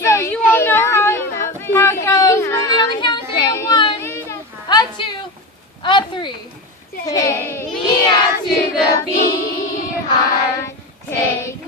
So you all know how it goes. We'll be on the count of 3. A 1, a 2, a 3. Take me out to the beehive. Take